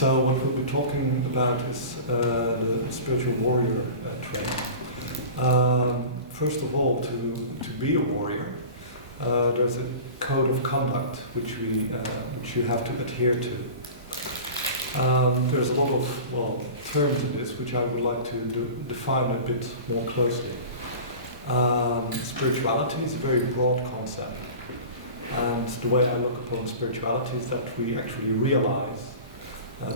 So what we'll be talking about is the spiritual warrior trait. First of all, to be a warrior, there's a code of conduct which you have to adhere to. There's a lot of terms in this which I would like to define a bit more closely. Spirituality is a very broad concept, and the way I look upon spirituality is that we actually realize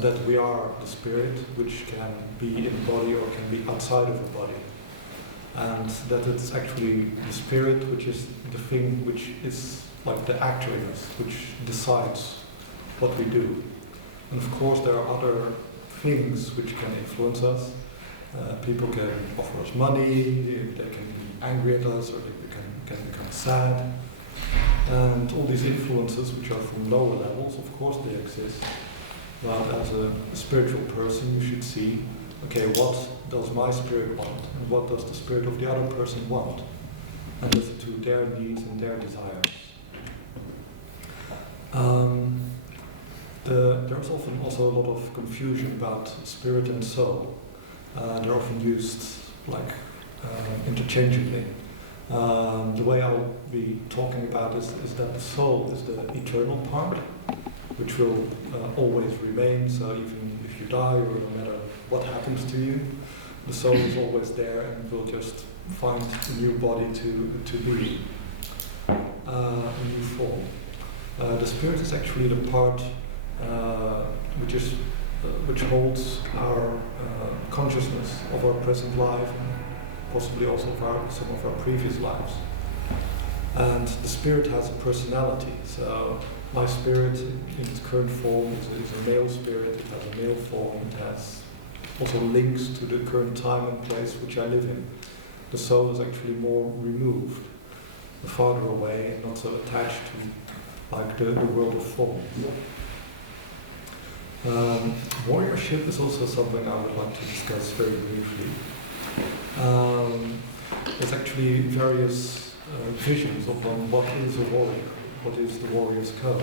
that we are the spirit, which can be in a body or can be outside of a body, and that it's actually the spirit which is the thing which is like the actor in us, which decides what we do. And of course there are other things which can influence us. People can offer us money, they can be angry at us, or they can become sad. And all these influences, which are from lower levels, of course they exist. But as a spiritual person, you should see, okay, what does my spirit want, and what does the spirit of the other person want? And listen to their needs and their desires. There's often also a lot of confusion about spirit and soul. They're often used interchangeably. The way I'll be talking about is that the soul is the eternal part, which will always remain. So even if you die, or no matter what happens to you, the soul is always there and will just find a new body to be, a new form. The spirit is actually the part which holds our consciousness of our present life, and possibly also of some of our previous lives. And the spirit has a personality. So my spirit in its current form is a male spirit. It has a male form. It has also links to the current time and place which I live in. The soul is actually more removed, farther away, and not so attached to the world of form. Warriorship is also something I would like to discuss very briefly. There's actually various visions upon what is a warrior, what is the warrior's code.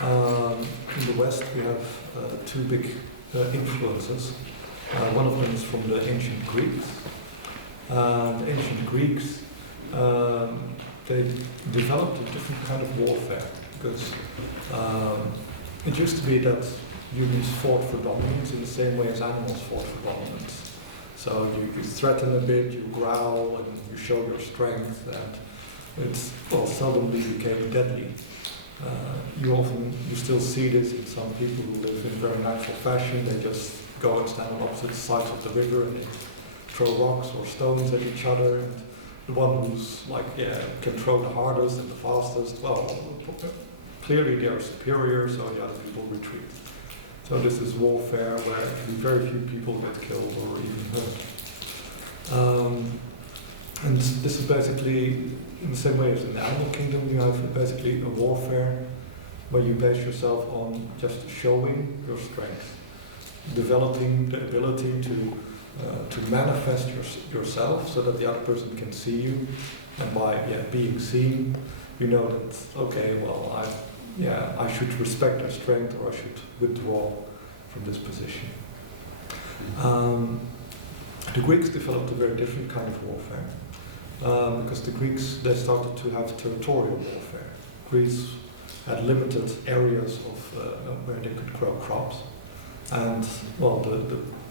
In the West we have two big influences. One of them is from the ancient Greeks. The ancient Greeks, they developed a different kind of warfare, because it used to be that humans fought for dominance in the same way as animals fought for dominance. So you threaten a bit, you growl, and you show your strength, and it seldomly became deadly. You still see this in some people who live in a very natural fashion. They just go and stand on opposite sides of the river and they throw rocks or stones at each other. And the one who's can throw the hardest and the fastest, clearly they are superior, so the other people retreat. So this is warfare where actually very few people get killed or even hurt. And this is basically in the same way as in the animal kingdom. You have basically a warfare where you base yourself on just showing your strength, developing the ability to manifest yourself so that the other person can see you, and by being seen, you know that I should respect their strength, or I should withdraw from this position. The Greeks developed a very different kind of warfare, because the Greeks, they started to have territorial warfare. Greece had limited areas of where they could grow crops, and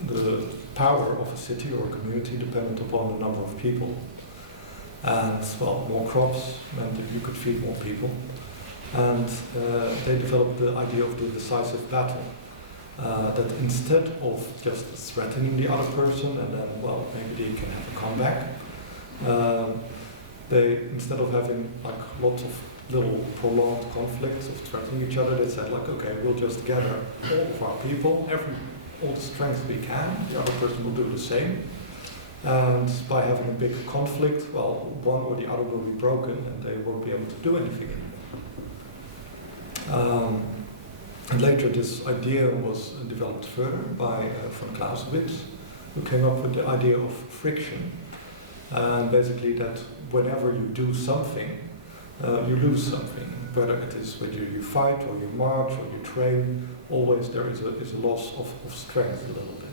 the power of a city or a community depended upon the number of people. And more crops meant that you could feed more people. And they developed the idea of the decisive battle. That instead of just threatening the other person and then, maybe they can have a comeback, they, instead of having lots of little prolonged conflicts of threatening each other, they said okay, we'll just gather all of our people, all the strength we can, the other person will do the same. And by having a big conflict, one or the other will be broken and they won't be able to do anything anymore. And later this idea was developed further by von Clausewitz, who came up with the idea of friction. And basically that whenever you do something, you lose something. whether it is when you fight or you march or you train, always there is a loss of strength a little bit.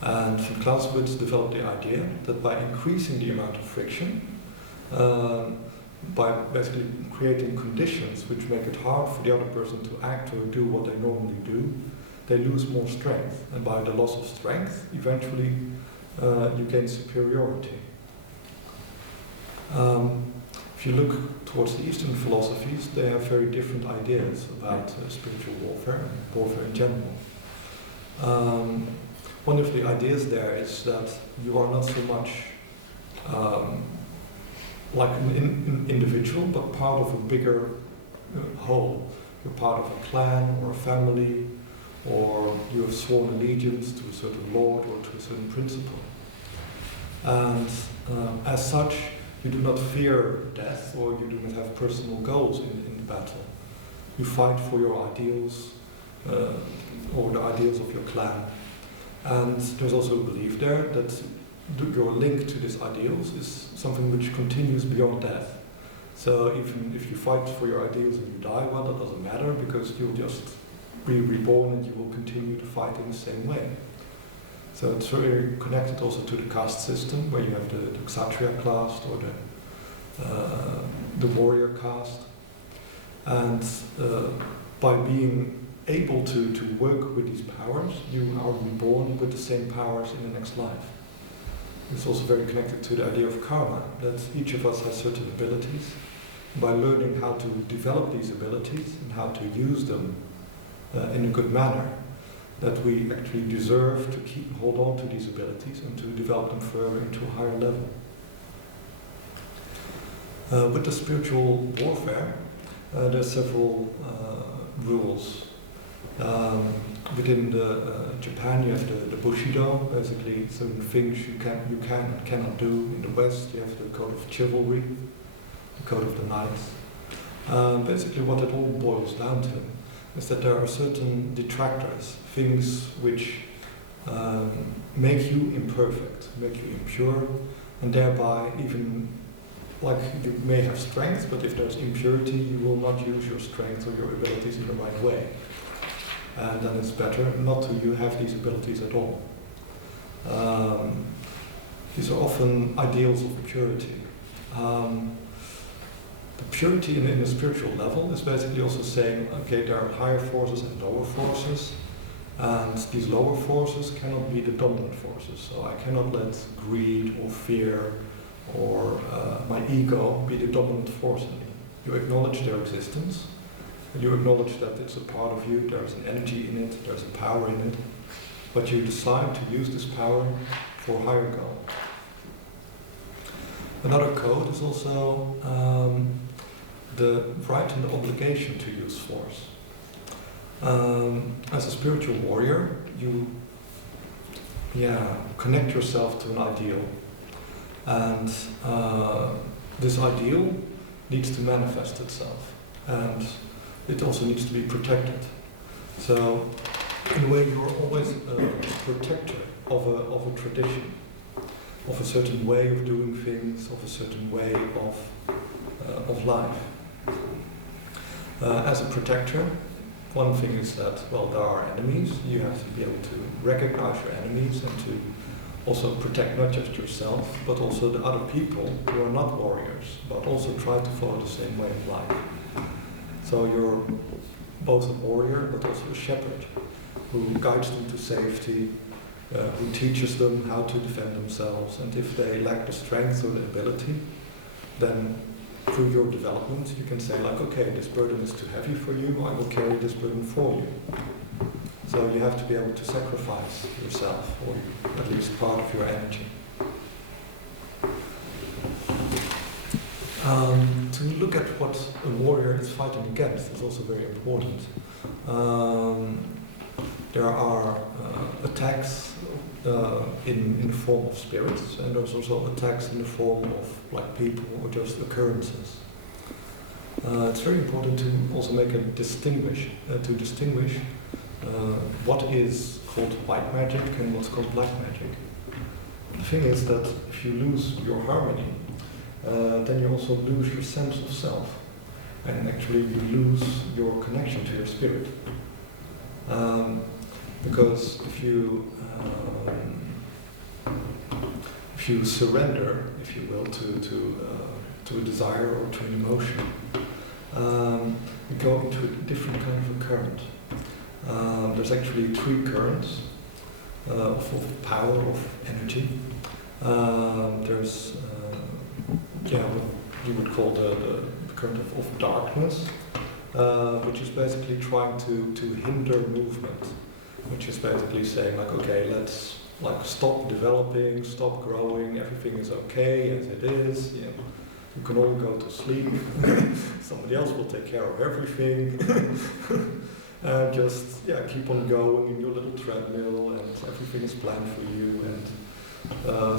And von Clausewitz developed the idea that by increasing the amount of friction, by basically creating conditions which make it hard for the other person to act or do what they normally do, they lose more strength. And by the loss of strength, eventually you gain superiority. If you look towards the Eastern philosophies, they have very different ideas about spiritual warfare and warfare in general. One of the ideas there is that you are not so much like an individual, but part of a bigger whole. You're part of a clan or a family, or you have sworn allegiance to a certain lord or to a certain principle. And as such, you do not fear death, or you do not have personal goals in the battle. You fight for your ideals, or the ideals of your clan. And there's also a belief there that your link to these ideals is something which continues beyond death. So even if you fight for your ideals and you die, well, that doesn't matter, because you'll just be reborn and you will continue to fight in the same way. So it's very connected also to the caste system, where you have the Kshatriya caste or the warrior caste. And by being able to work with these powers, you are reborn with the same powers in the next life. It's also very connected to the idea of karma, that each of us has certain abilities. By learning how to develop these abilities and how to use them in a good manner, that we actually deserve to hold on to these abilities and to develop them further into a higher level. With the spiritual warfare, there are several rules. Within Japan, you have the Bushido, basically certain things you can and cannot do. In the West, you have the code of chivalry, the code of the knights. Basically, what it all boils down to is that there are certain detractors, things which make you imperfect, make you impure, and thereby even, like, you may have strength, but if there's impurity, you will not use your strength or your abilities in the right way. And then it's better not to have these abilities at all. These are often ideals of purity. The purity in the spiritual level is basically also saying, okay, there are higher forces and lower forces, and these lower forces cannot be the dominant forces. So I cannot let greed or fear or my ego be the dominant force in me. You acknowledge their existence, and you acknowledge that it's a part of you, there's an energy in it, there's a power in it, but you decide to use this power for a higher goal. Another code is also the right and the obligation to use force. As a spiritual warrior, you connect yourself to an ideal. And this ideal needs to manifest itself. And it also needs to be protected. So, in a way, you're always a protector of a tradition, of a certain way of doing things, of a certain way of life. As a protector, one thing is that, well, there are enemies. You have to be able to recognize your enemies and to also protect not just yourself, but also the other people who are not warriors, but also try to follow the same way of life. So you're both a warrior, but also a shepherd, who guides them to safety, who teaches them how to defend themselves, and if they lack the strength or the ability, then through your development you can say, like, okay, this burden is too heavy for you, I will carry this burden for you. So you have to be able to sacrifice yourself, or at least part of your energy. To look at what a warrior is fighting against is also very important. There are attacks in the form of spirits, and there's also attacks in the form of, like, people or just occurrences. It's very important to also make a distinguish what is called white magic and what's called black magic. The thing is that if you lose your harmony, then you also lose your sense of self. and actually you lose your connection to your spirit. Because if you surrender, if you will, to a desire or to an emotion, you go into a different kind of a current. There's actually 3 currents of power, of energy. There's what you would call the current of darkness, which is basically trying to hinder movement, which is basically saying like, okay, let's like stop developing, stop growing, everything is okay as it is. You can all go to sleep. Somebody else will take care of everything. And just keep on going in your little treadmill, and everything is planned for you. And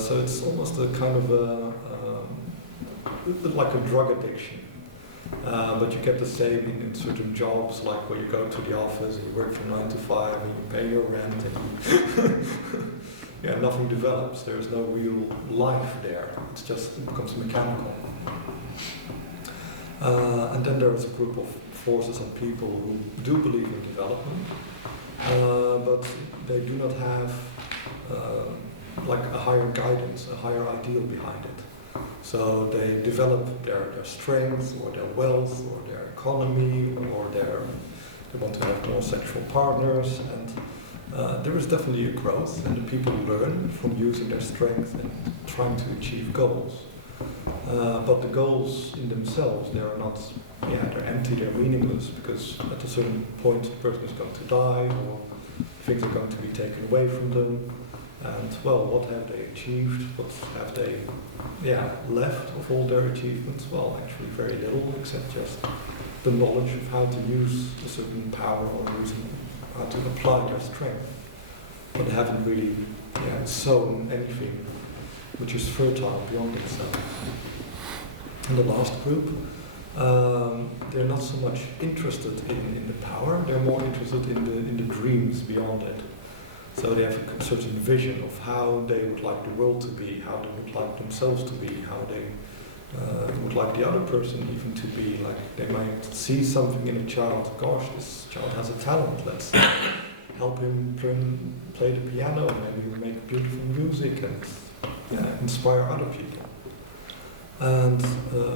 so it's almost a kind of like a drug addiction. But you get the same in certain jobs, like where you go to the office and you work from 9 to 5 and you pay your rent and nothing develops. There's no real life there. It becomes mechanical. And then there's a group of forces and people who do believe in development, but they do not have like a higher guidance, a higher ideal behind it. So they develop their strength or their wealth or their economy, or they want to have more sexual partners, and there is definitely a growth, and the people learn from using their strength and trying to achieve goals. But the goals in themselves, they are not, they're empty, they're meaningless, because at a certain point the person is going to die, or things are going to be taken away from them. And well, what have they achieved? What have they left of all their achievements? Well, actually very little, except just the knowledge of how to use a certain power, or how to apply their strength. But they haven't really sown anything which is fertile beyond themselves. And the last group, they're not so much interested in the power, they're more interested in the dreams beyond it. So they have a certain vision of how they would like the world to be, how they would like themselves to be, how they would like the other person even to be. Like they might see something in a child, gosh, this child has a talent, let's help him play the piano, maybe he'll make beautiful music and inspire other people. And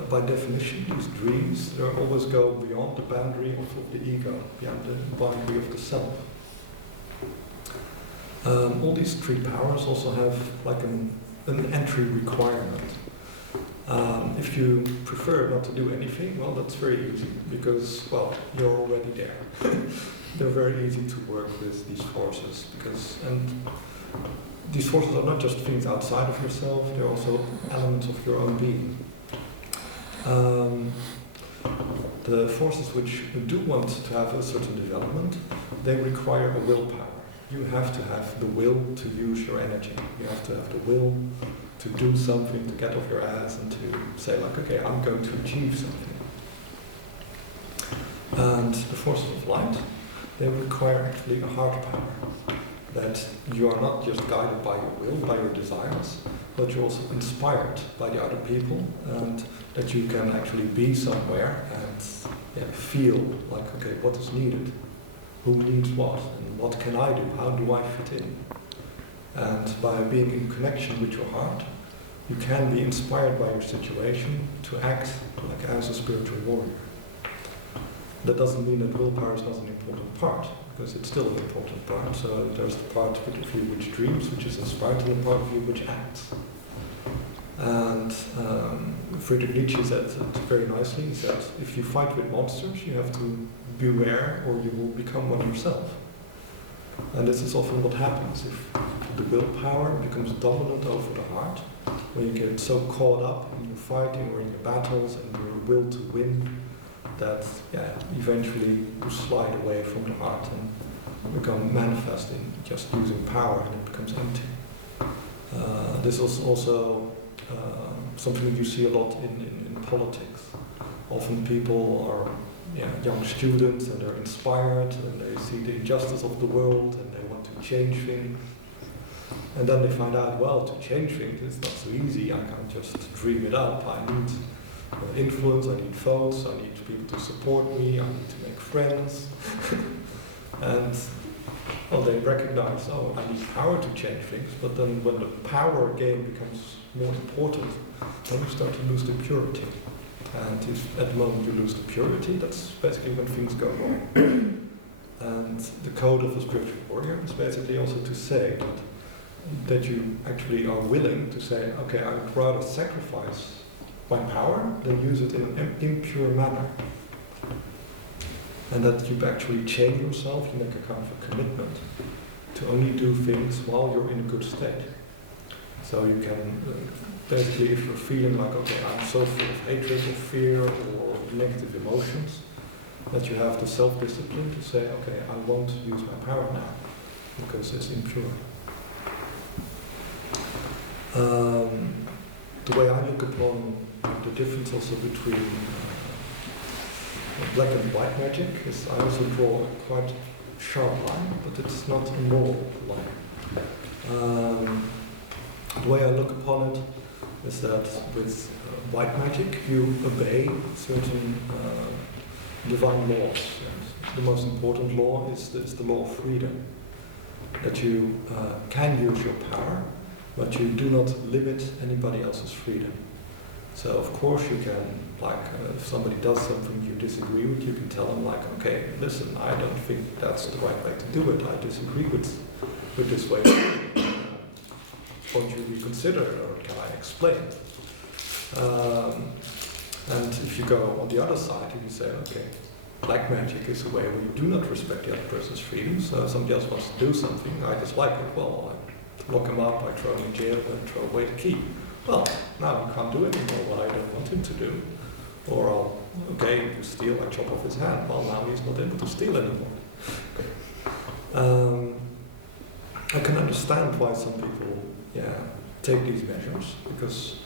by definition, these dreams, they always go beyond the boundary of the ego, beyond the boundary of the self. All these 3 powers also have like an entry requirement. If you prefer not to do anything, well, that's very easy, because, well, you're already there. They're very easy to work with, these forces, and these forces are not just things outside of yourself, they're also elements of your own being. The forces which do want to have a certain development, they require a willpower. You have to have the will to use your energy. You have to have the will to do something, to get off your ass and to say like, okay, I'm going to achieve something. And the forces of light, they require actually a heart power. That you are not just guided by your will, by your desires, but you're also inspired by the other people, and that you can actually be somewhere and feel like, okay, what is needed? Who needs what? And what can I do? How do I fit in? And by being in connection with your heart, you can be inspired by your situation to act like as a spiritual warrior. That doesn't mean that willpower is not an important part, because it's still an important part. So there's the part of you which dreams, which is inspired, and the part of you which acts. And Friedrich Nietzsche said it very nicely. He said, if you fight with monsters, you have to beware, or you will become one yourself. And this is often what happens if the willpower becomes dominant over the heart, when you get so caught up in your fighting or in your battles and your will to win, that eventually you slide away from the heart and become manifest in just using power, and it becomes empty. This is also something that you see a lot in politics. Often people are young students, and they're inspired, and they see the injustice of the world, and they want to change things. And then they find out, well, to change things, it's not so easy. I can't just dream it up. I need influence, I need votes, I need people to support me, I need to make friends. And well, they recognize, oh, I need power to change things, but then when the power game becomes more important, then you start to lose the purity. And if at the moment you lose the purity, that's basically when things go wrong. And the code of a spiritual warrior is basically also to say that you actually are willing to say, okay, I would rather sacrifice my power than use it in an impure manner. And that you actually change yourself, you make a kind of a commitment to only do things while you're in a good state. So you can, basically if you're feeling like, okay, I'm so full of hatred or fear or negative emotions, that you have the self-discipline to say, okay, I won't use my power now, because it's impure. The way I look upon the difference also between black and white magic is I also draw a quite sharp line, but it's not a moral line. The way I look upon it is that with white magic you obey certain divine laws. And the most important law is the law of freedom. That you can use your power, but you do not limit anybody else's freedom. So of course you can, like, if somebody does something you disagree with, you can tell them like, okay, listen, I don't think that's the right way to do it. I disagree with this way. Won't you reconsider it, or can I explain it? And if you go on the other side, you can say, okay, black magic is a way where you do not respect the other person's freedom. So if somebody else wants to do something, I dislike it. Well, I lock him up, I throw him in jail, and throw away the key. Well, now he can't do anymore what I don't want him to do. Or okay, you steal, I chop off his hand. Well, now he's not able to steal anymore. I can understand why some people, take these measures, because,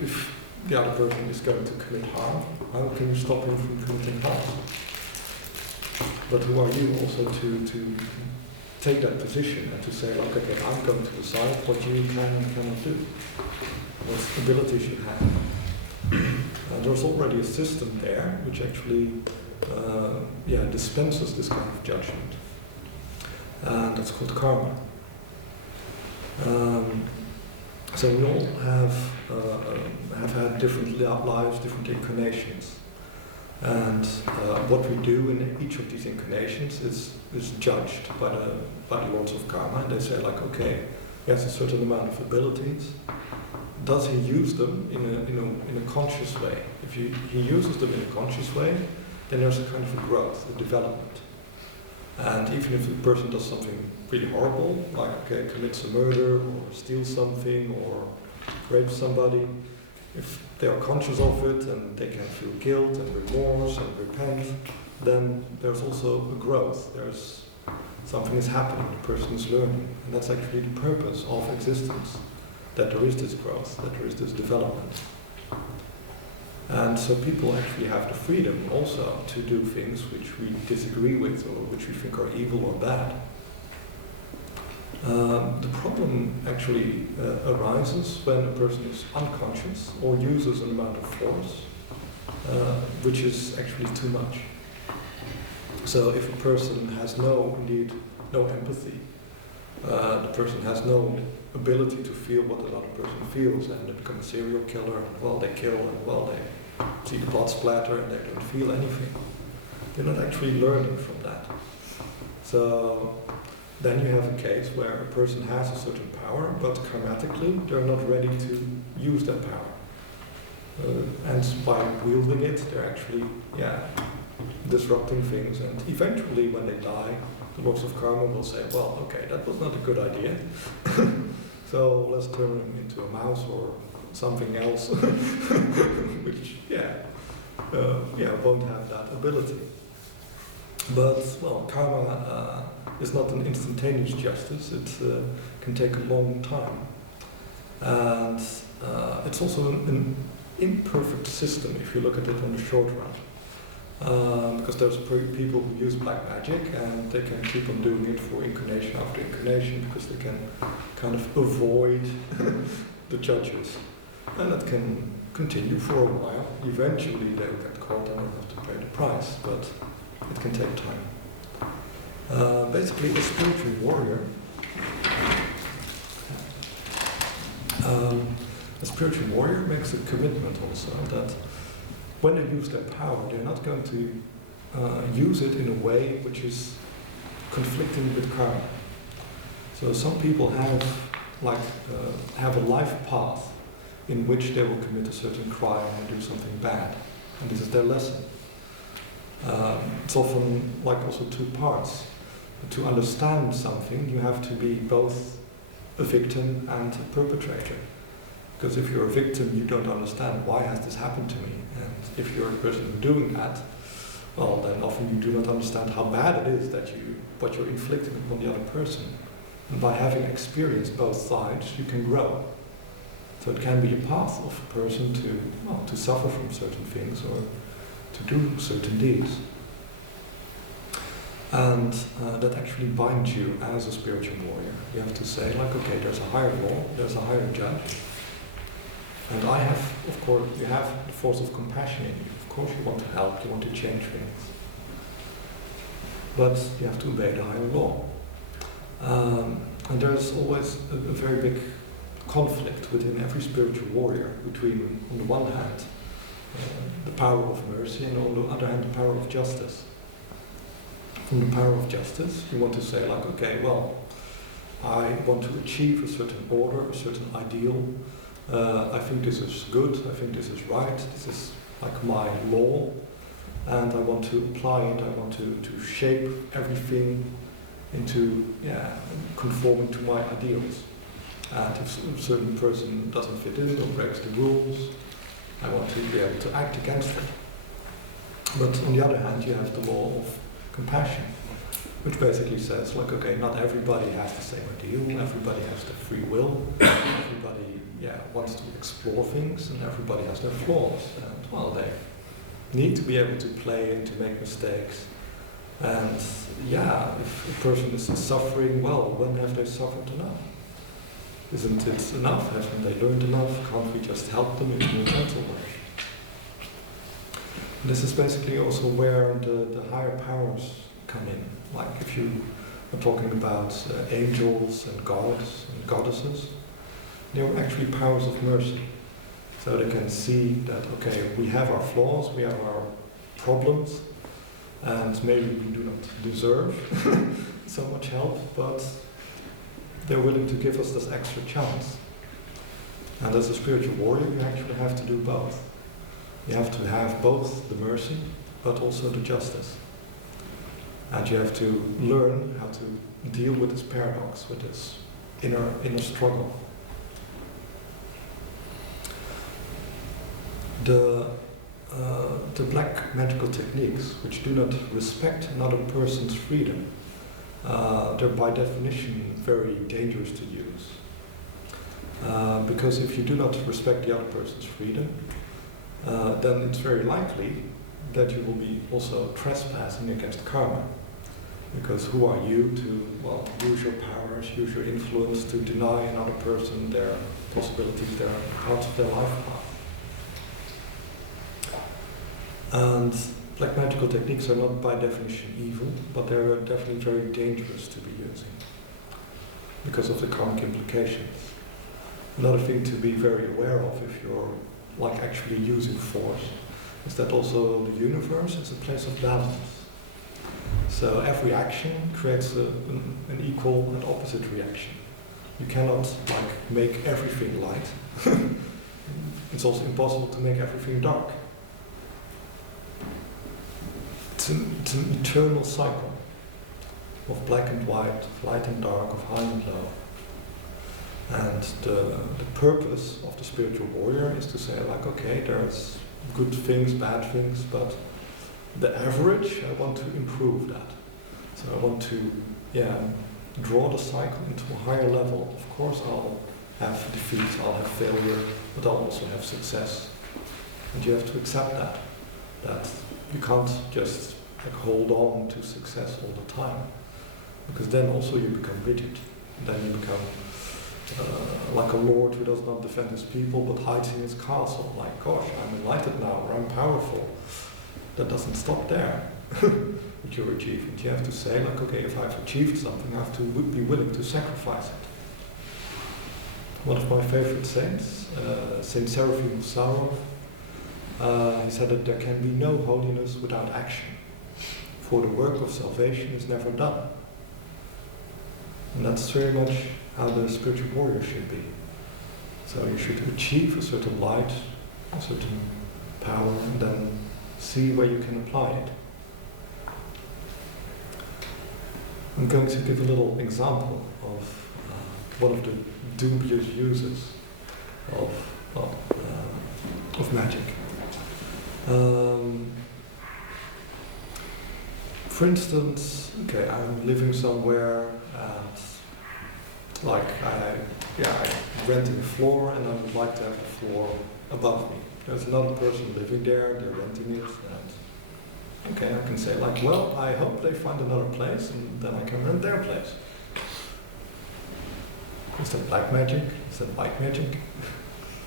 if the other person is going to commit harm, how can you stop him from committing harm? But who are you also to take that position and to say, like, okay, I'm going to decide what you can and cannot do, what abilities you have. There's already a system there which actually dispenses this kind of judgment. And that's called karma. So we all have had different lives, different incarnations. And what we do in each of these incarnations is judged by the lords of karma. And they say, like, okay, he has a certain amount of abilities. Does he use them in a conscious way? If he uses them in a conscious way, then there's a kind of a growth, a development. And even if the person does something really horrible, like, okay, commits a murder or steals something or rapes somebody, if they are conscious of it and they can feel guilt and remorse and repent, then there's also a growth. There's something is happening, the person is learning. And that's actually the purpose of existence, that there is this growth, that there is this development. And so people actually have the freedom also to do things which we disagree with or which we think are evil or bad. The problem actually arises when a person is unconscious or uses an amount of force which is actually too much. So if a person has no empathy, the person has no ability to feel what another person feels, and they become a serial killer, and well, they kill, and well, they see the blood splatter and they don't feel anything. They're not actually learning from that. So then you have a case where a person has a certain power, but karmatically they're not ready to use that power. And by wielding it, they're actually disrupting things, and eventually when they die, the lords of karma will say, well, okay, that was not a good idea. So let's turn him into a mouse or something else, which, won't have that ability. But, well, karma is not an instantaneous justice. It can take a long time. And it's also an imperfect system if you look at it on the short run. Because there's people who use black magic and they can keep on doing it for incarnation after incarnation because they can kind of avoid the judges. And that can continue for a while. Eventually they'll get caught and they'll have to pay the price, but it can take time. Basically, a spiritual warrior, makes a commitment also that when they use their power, they're not going to use it in a way which is conflicting with karma. So some people have a life path in which they will commit a certain crime and do something bad, and this is their lesson. It's often also two parts. To understand something, you have to be both a victim and a perpetrator. Because if you're a victim, you don't understand why has this happened to me. And if you're the person doing that, well, then often you do not understand how bad it is what you're inflicting upon the other person. And by having experienced both sides, you can grow. So it can be a path of a person to suffer from certain things or to do certain deeds. And that actually binds you as a spiritual warrior. You have to say, okay, there's a higher law, there's a higher judge. And you have the force of compassion in you. Of course you want to help, you want to change things. But you have to obey the higher law. And there's always a very big conflict within every spiritual warrior between, on the one hand, the power of mercy, and on the other hand, the power of justice. From the power of justice, you want to say okay, well, I want to achieve a certain order, a certain ideal. I think this is good, I think this is right, this is my law, and I want to apply it, I want to shape everything into conforming to my ideals. And if a certain person doesn't fit in or breaks the rules, I want to be able to act against it. But on the other hand, you have the law of compassion, which basically says, okay, not everybody has the same ideal, everybody has their free will, everybody wants to explore things, and everybody has their flaws. And, they need to be able to play and to make mistakes. And if a person is suffering, when have they suffered enough? Isn't it enough? Haven't they learned enough? Can't we just help them in a more gentle way? This is basically also where the higher powers come in. If you are talking about angels and gods and goddesses, they are actually powers of mercy. So they can see that, okay, we have our flaws, we have our problems, and maybe we do not deserve so much help, but they're willing to give us this extra chance. And as a spiritual warrior, you actually have to do both. You have to have both the mercy, but also the justice. And you have to learn how to deal with this paradox, with this inner struggle. The black magical techniques, which do not respect another person's freedom, they're by definition very dangerous to use. Because if you do not respect the other person's freedom, then it's very likely that you will be also trespassing against karma. Because who are you to use your powers, use your influence to deny another person their possibilities, their parts of their life path. And black magical techniques are not by definition evil, but they're definitely very dangerous to be using because of the karmic implications. Another thing to be very aware of if you're actually using force is that also the universe is a place of balance. So every action creates an equal and opposite reaction. You cannot make everything light. It's also impossible to make everything dark. It's an eternal cycle of black and white, of light and dark, of high and low. And the purpose of the spiritual warrior is to say, okay, there's good things, bad things, but the average, I want to improve that. So I want to, draw the cycle into a higher level. Of course, I'll have defeat, I'll have failure, but I'll also have success. And you have to accept that you can't just hold on to success all the time, because then also you become rigid. Then you become like a lord who does not defend his people but hides in his castle. Like, gosh, I'm enlightened now, or I'm powerful. That doesn't stop there with your achievement. You have to say, like, okay, if I've achieved something, I have to be willing to sacrifice it. One of my favorite saints, Saint Seraphim of Sarov, he said that there can be no holiness without action, for the work of salvation is never done. And that's very much how the spiritual warrior should be. So you should achieve a certain light, a certain power, and then see where you can apply it. I'm going to give a little example of one of the dubious uses of magic. For instance, okay, I'm living somewhere and like I renting a floor and I would like to have the floor above me. There's another person living there, they're renting it, and okay, I can say like, well, I hope they find another place and then I can rent their place. Is that black magic? Is that white magic?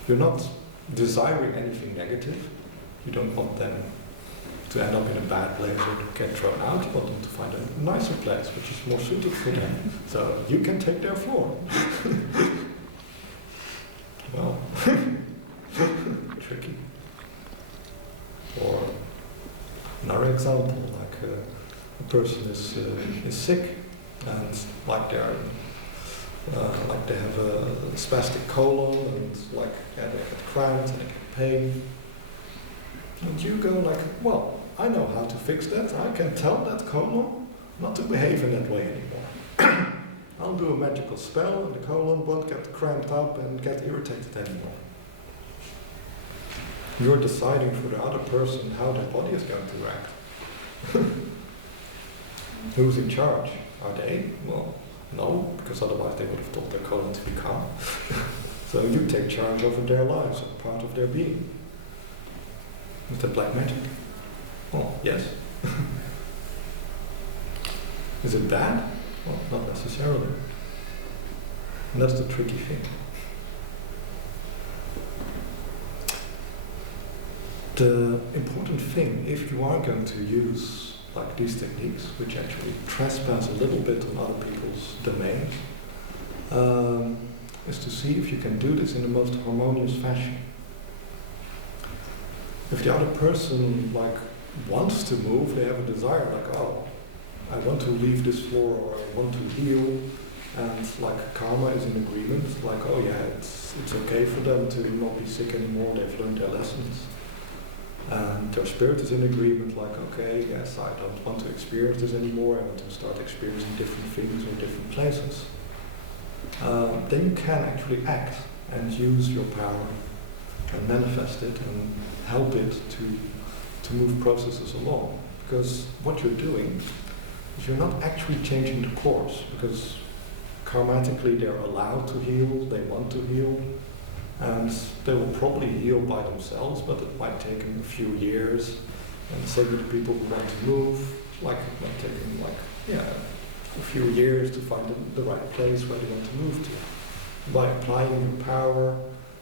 You're not desiring anything negative. You don't want them to end up in a bad place or to get thrown out. You want them to find a nicer place, which is more suited for them. So you can take their floor. Well, tricky. Or another example, like a person is sick and like they have a spastic colon and like they get cramps and they get pain. And you go like, well, I know how to fix that. I can tell that colon not to behave in that way anymore. I'll do a magical spell and the colon won't get cramped up and get irritated anymore. You're deciding for the other person how their body is going to react. Who's in charge? Are they? Well, no, because otherwise they would have told their colon to be calm. So you take charge over their lives, a part of their being. Is that black magic? Oh, yes. Is it bad? Well, not necessarily. And that's the tricky thing. The important thing, if you are going to use like these techniques, which actually trespass a little bit on other people's domains, is to see if you can do this in the most harmonious fashion. If the other person like wants to move, they have a desire like, oh, I want to leave this floor or I want to heal, and like karma is in agreement, like, oh yeah, it's okay for them to not be sick anymore, they've learned their lessons. And their spirit is in agreement, like, okay, yes, I don't want to experience this anymore, I want to start experiencing different things or different places. Then you can actually act and use your power and manifest it and help it to move processes along. Because what you're doing is you're not actually changing the course, because karmatically they're allowed to heal, they want to heal, and they will probably heal by themselves, but it might take them a few years. And the same with the people who want to move, like it might take them a few years to find the right place where they want to move to. By applying your power,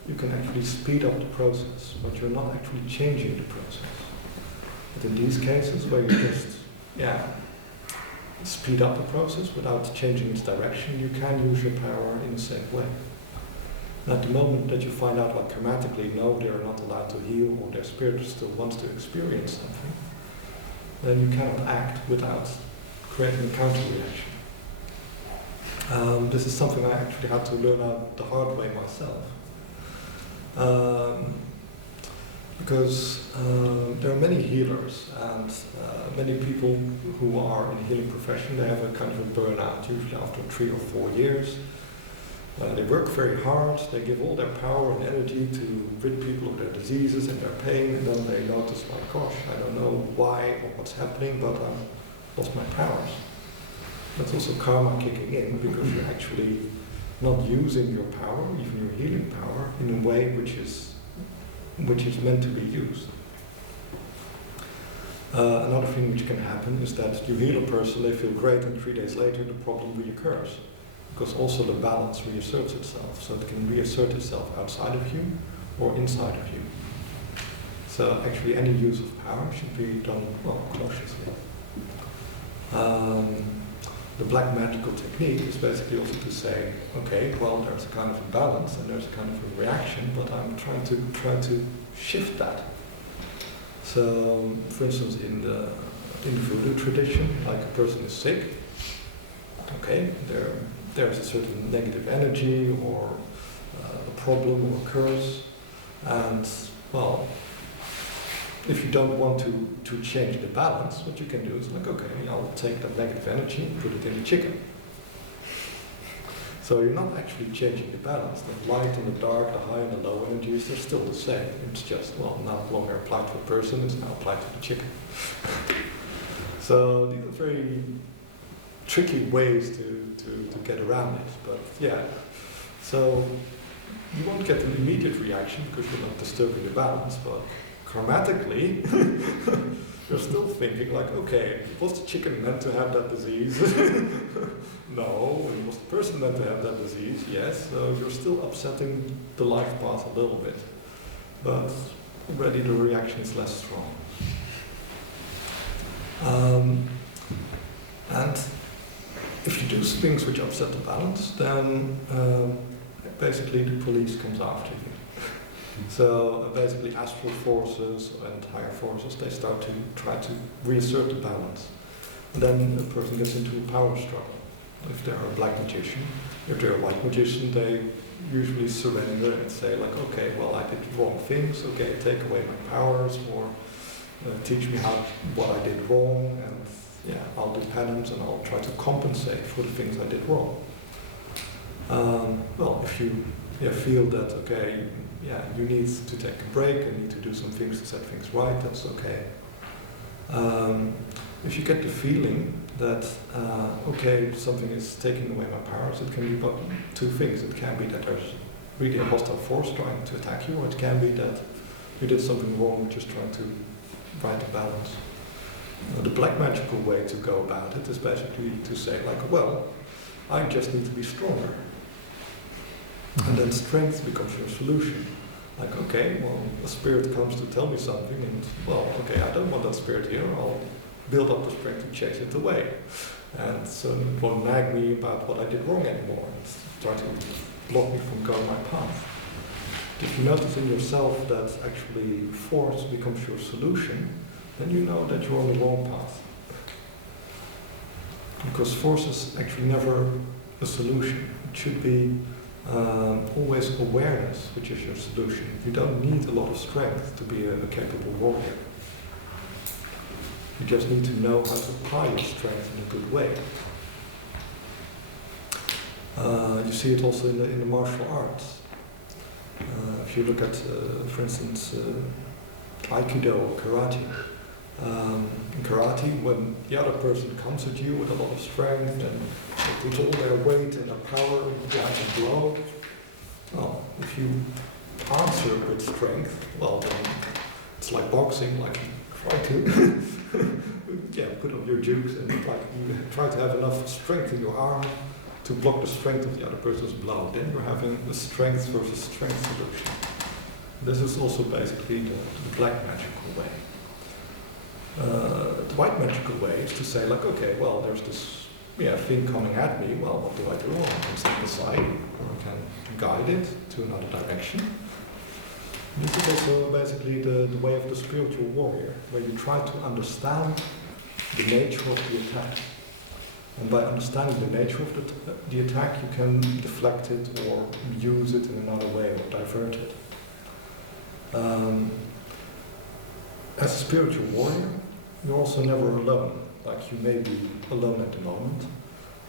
you can actually speed up the process, but you're not actually changing the process. But in these cases where you just speed up the process without changing its direction, you can use your power in the same way. And at the moment that you find out, like karmatically, no, they are not allowed to heal, or their spirit still wants to experience something, then you cannot act without creating a counter-reaction. This is something I actually had to learn out the hard way myself. Because there are many healers and many people who are in the healing profession, they have a kind of a burnout, usually after 3 or 4 years. They work very hard, they give all their power and energy to rid people of their diseases and their pain, and then they notice, like, gosh, I don't know why or what's happening, but I've lost my powers. That's also karma kicking in, because you're actually not using your power, even your healing power, in a way which is meant to be used. Another thing which can happen is that you heal a person, they feel great, and 3 days later the problem reoccurs. because also the balance reasserts itself. So it can reassert itself outside of you or inside of you. So actually any use of power should be done, well, cautiously. The black magical technique is basically also to say, okay, well, there's a kind of a balance and there's a kind of a reaction, but I'm trying to shift that. So, for instance, in the voodoo tradition, like a person is sick, okay, there's a certain negative energy or a problem or a curse, and well, if you don't want to change the balance, what you can do is like, okay, I'll take that negative energy and put it in the chicken. So you're not actually changing the balance. The light and the dark, the high and the low energies, they're still the same. It's just, well, not longer applied to a person, it's now applied to the chicken. So these are very tricky ways to get around it. But yeah, so you won't get an immediate reaction because you're not disturbing the balance, but karmatically, you're still thinking like, okay, was the chicken meant to have that disease? No. Was the person meant to have that disease? Yes. So you're still upsetting the life path a little bit, but already the reaction is less strong. And if you do things which upset the balance, then basically the police comes after you. So basically astral forces and higher forces, they start to try to reassert the balance. And then a person gets into a power struggle. If they're a black magician, if they're a white magician, they usually surrender and say like, okay, well, I did wrong things, okay, take away my powers, or teach me what I did wrong, and yeah, I'll do penance and I'll try to compensate for the things I did wrong. Well, if you feel that, okay, you need to take a break and need to do some things to set things right, that's okay. If you get the feeling that, okay, something is taking away my powers, it can be about two things. It can be that there's really a hostile force trying to attack you, or it can be that you did something wrong, just trying to right the balance. The black magical way to go about it is basically to say like, well, I just need to be stronger. And then strength becomes your solution. Like, okay, well, a spirit comes to tell me something, and, well, okay, I don't want that spirit here, I'll build up the strength to chase it away. And so it won't nag me about what I did wrong anymore, and try to block me from going my path. If you notice in yourself that actually force becomes your solution, then you know that you're on the wrong path. Because force is actually never a solution. It should be always awareness, which is your solution. You don't need a lot of strength to be a capable warrior. You just need to know how to apply your strength in a good way. You see it also in the martial arts. If you look at, for instance, Aikido or karate. In karate, when the other person comes at you with a lot of strength and they put all their weight and their power behind the blow, well, if you answer with strength, well, then it's like boxing, like try to put up your jukes and try to have enough strength in your arm to block the strength of the other person's blow. Then you're having a strength versus strength solution. This is also basically the black magical way. The white magical way is to say like, okay, well, there's this thing coming at me, well, what do I do? I can step aside, or I can guide it to another direction. This is also basically the way of the spiritual warrior, where you try to understand the nature of the attack. And by understanding the nature of the attack, you can deflect it or use it in another way or divert it. As a spiritual warrior, you're also never alone. Like, you may be alone at the moment,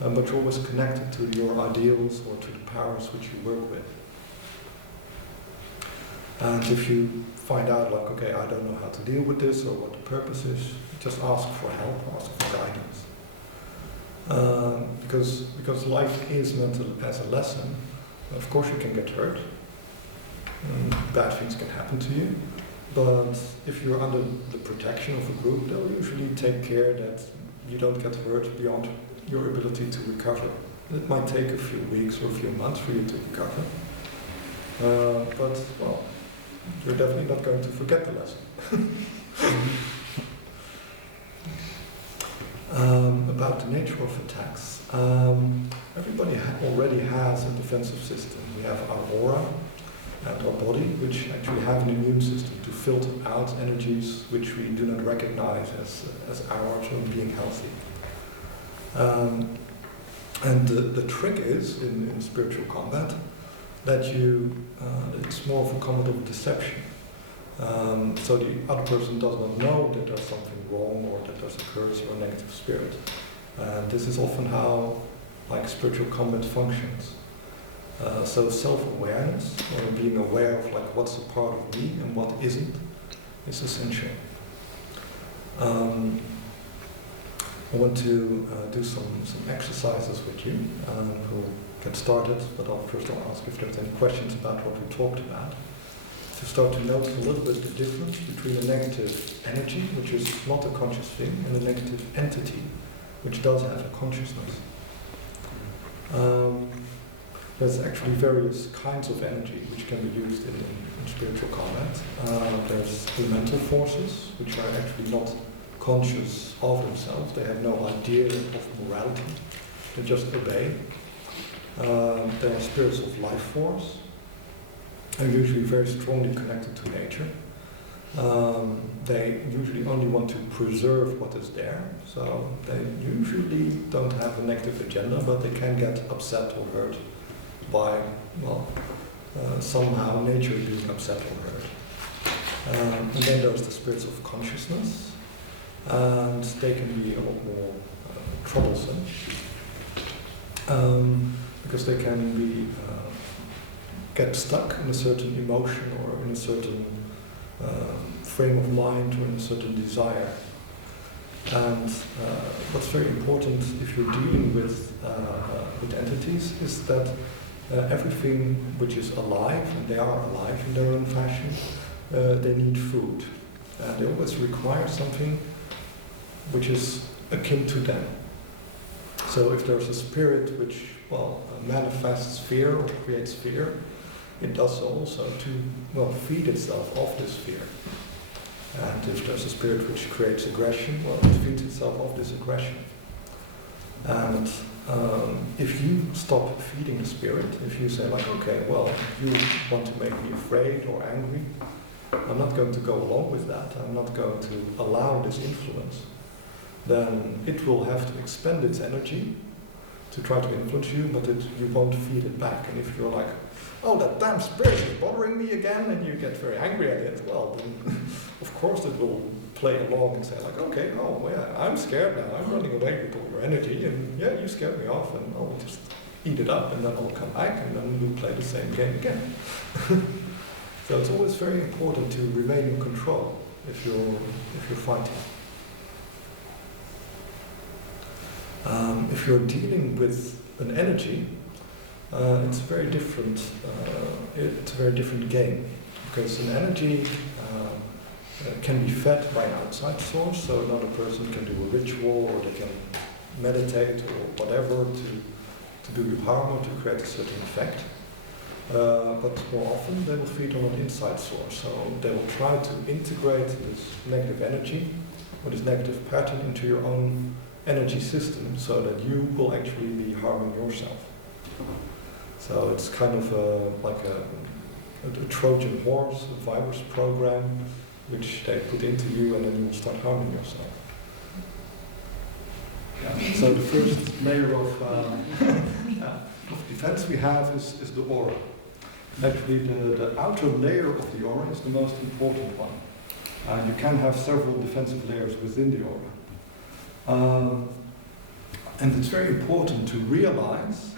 but you're always connected to your ideals or to the powers which you work with. And if you find out, like, okay, I don't know how to deal with this or what the purpose is, just ask for help, ask for guidance. Because life is meant as a lesson. Of course you can get hurt, bad things can happen to you, but if you're under the protection of a group, they'll usually take care that you don't get hurt beyond your ability to recover. It might take a few weeks or a few months for you to recover. But, well, you're definitely not going to forget the lesson. About the nature of attacks. Everybody already has a defensive system. We have our aura and our body, which actually have an immune system to filter out energies which we do not recognize as ours or being healthy. And the trick is, in spiritual combat, that it's more of a combat of deception. So the other person does not know that there's something wrong or that there's a curse or a negative spirit. This is often how spiritual combat functions. So self-awareness, or being aware of what's a part of me and what isn't, is essential. I want to do some exercises with you. We'll get started, but I'll ask if there's any questions about what we talked about. To start to notice a little bit the difference between a negative energy, which is not a conscious thing, and a negative entity, which does have a consciousness. There's actually various kinds of energy which can be used in spiritual combat. There's elemental forces, which are actually not conscious of themselves. They have no idea of morality. They just obey. There are spirits of life force. They're usually very strongly connected to nature. They usually only want to preserve what is there, so they usually don't have a negative agenda, but they can get upset or hurt by, somehow nature being upset or hurt. And then there's the spirits of consciousness, and they can be a lot more troublesome, because they can get stuck in a certain emotion or in a certain frame of mind or in a certain desire. And what's very important if you're dealing with entities is that everything which is alive, and they are alive in their own fashion, they need food. And they always require something which is akin to them. So if there's a spirit which, manifests fear or creates fear, it does so also to, feed itself off this fear. And if there's a spirit which creates aggression, it feeds itself off this aggression. And if you stop feeding the spirit, if you say okay, you want to make me afraid or angry, I'm not going to go along with that, I'm not going to allow this influence, then it will have to expend its energy to try to influence you, but you won't feed it back. And if you're like, oh, that damn spirit is bothering me again, and you get very angry at it, then of course it will play along and say okay, I'm scared now, I'm running away with all your energy, and you scared me off, and I'll just eat it up, and then I'll come back, and then we'll play the same game again. So it's always very important to remain in control if you're fighting. If you're dealing with an energy, it's a very different. It's a very different game, because an energy can be fed by an outside source. So another person can do a ritual, or they can meditate, or whatever to do you harm or to create a certain effect. But more often they will feed on an inside source. So they will try to integrate this negative energy or this negative pattern into your own energy system, so that you will actually be harming yourself. So it's kind of like a Trojan horse, a virus program, which they put into you, and then you will start harming yourself. So the first layer of defense we have is the aura. Actually, the outer layer of the aura is the most important one. You can have several defensive layers within the aura. And it's very important to realize